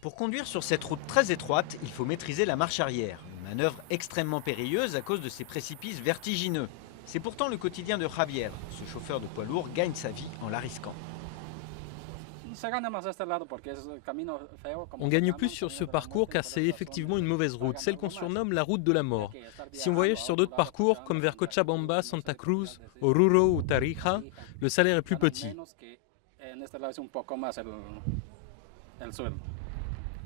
Pour conduire sur cette route très étroite, il faut maîtriser la marche arrière. Une manœuvre extrêmement périlleuse à cause de ces précipices vertigineux. C'est pourtant le quotidien de Javier. Ce chauffeur de poids lourd gagne sa vie en la risquant. On gagne plus sur ce parcours car c'est effectivement une mauvaise route, celle qu'on surnomme la route de la mort. Si on voyage sur d'autres parcours, comme vers Cochabamba, Santa Cruz, Oruro ou Tarija, le salaire est plus petit.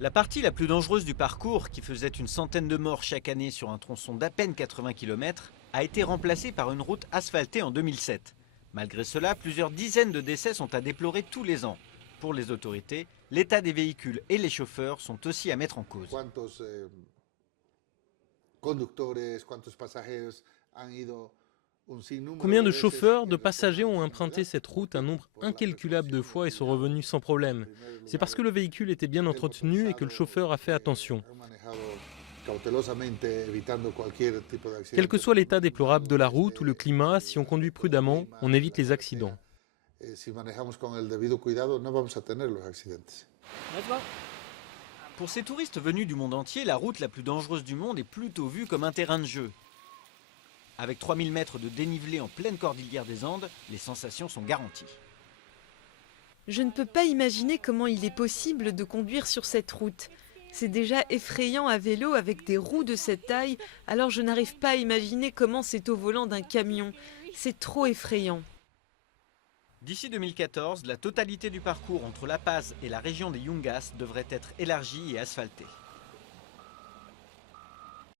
La partie la plus dangereuse du parcours, qui faisait une centaine de morts chaque année sur un tronçon d'à peine 80 km, a été remplacée par une route asphaltée en 2007. Malgré cela, plusieurs dizaines de décès sont à déplorer tous les ans. Pour les autorités, l'état des véhicules et les chauffeurs sont aussi à mettre en cause. Combien de chauffeurs, de passagers ont emprunté cette route un nombre incalculable de fois et sont revenus sans problème? C'est parce que le véhicule était bien entretenu et que le chauffeur a fait attention. Quel que soit l'état déplorable de la route ou le climat, si on conduit prudemment, on évite les accidents. Pour ces touristes venus du monde entier, la route la plus dangereuse du monde est plutôt vue comme un terrain de jeu. Avec 3000 mètres de dénivelé en pleine cordillère des Andes, les sensations sont garanties. Je ne peux pas imaginer comment il est possible de conduire sur cette route. C'est déjà effrayant à vélo avec des roues de cette taille, alors je n'arrive pas à imaginer comment c'est au volant d'un camion. C'est trop effrayant. D'ici 2014, la totalité du parcours entre La Paz et la région des Yungas devrait être élargie et asphaltée.